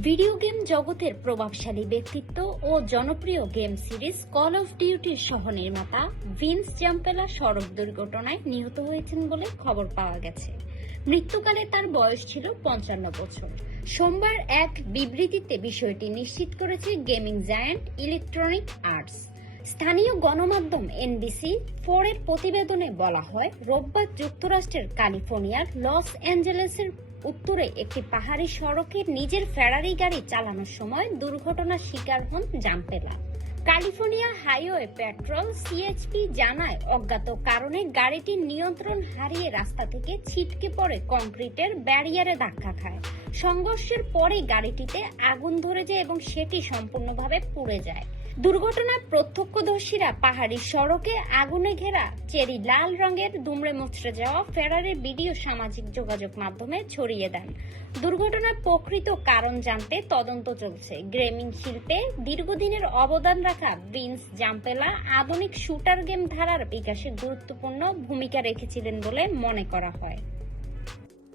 Video game জগতের প্রভাবশালী ব্যক্তিত্ব ও জনপ্রিয় গেম সিরিজ কল অফ ডিউটির সহ-নির্মাতা ভিন্স জাম্পেলা সড়ক দুর্ঘটনায় নিহত হয়েছেন বলে খবর পাওয়া গেছে। মৃত্যুকালে তার বয়স ছিল 55 বছর। সোমবার এক বিবৃতিতে বিষয়টি নিশ্চিত করেছে গেমিং জায়ান্ট ইলেকট্রনিক আর্টস। স্থানীয় গণমাধ্যম NBC4 এর প্রতিবেদনে বলা হয়, রোববার যুক্তরাষ্ট্রের ক্যালিফোর্নিয়ার লস অ্যাঞ্জেলেসের উত্তরে একটি পাহাড়ি সড়কে নিজের ফেরারি গাড়ি চালানোর সময় দুর্ঘটনার শিকার হন জাম্পেলা। ক্যালিফোর্নিয়া হাইওয়ে পেট্রোল CHP জানায়, অজ্ঞাত কারণে গাড়িটির নিয়ন্ত্রণ হারিয়ে রাস্তা থেকে ছিটকে পড়ে কংক্রিটের ব্যারিয়ারে ধাক্কা খায়। সংঘর্ষের পরে গাড়িটিতে আগুন ধরে যায় এবং সেটি সম্পূর্ণভাবে পুড়ে যায়। দুর্ঘটনায় প্রত্যক্ষদর্শীরা পাহাড়ি সড়কে আগুনে ঘেরা চেরি লাল রঙের দুমড়ে মুচড়ে যাওয়া ফেরারির ভিডিও সামাজিক যোগাযোগ মাধ্যমে ছড়িয়ে দেন। দুর্ঘটনার প্রকৃত কারণ জানতে তদন্ত চলছে। গেমিং শিল্পে দীর্ঘদিনের অবদান রাখা ভিন্স জাম্পেলা আধুনিক শুটার গেম ধারার বিকাশে গুরুত্বপূর্ণ ভূমিকা রেখেছিলেন বলে মনে করা হয়।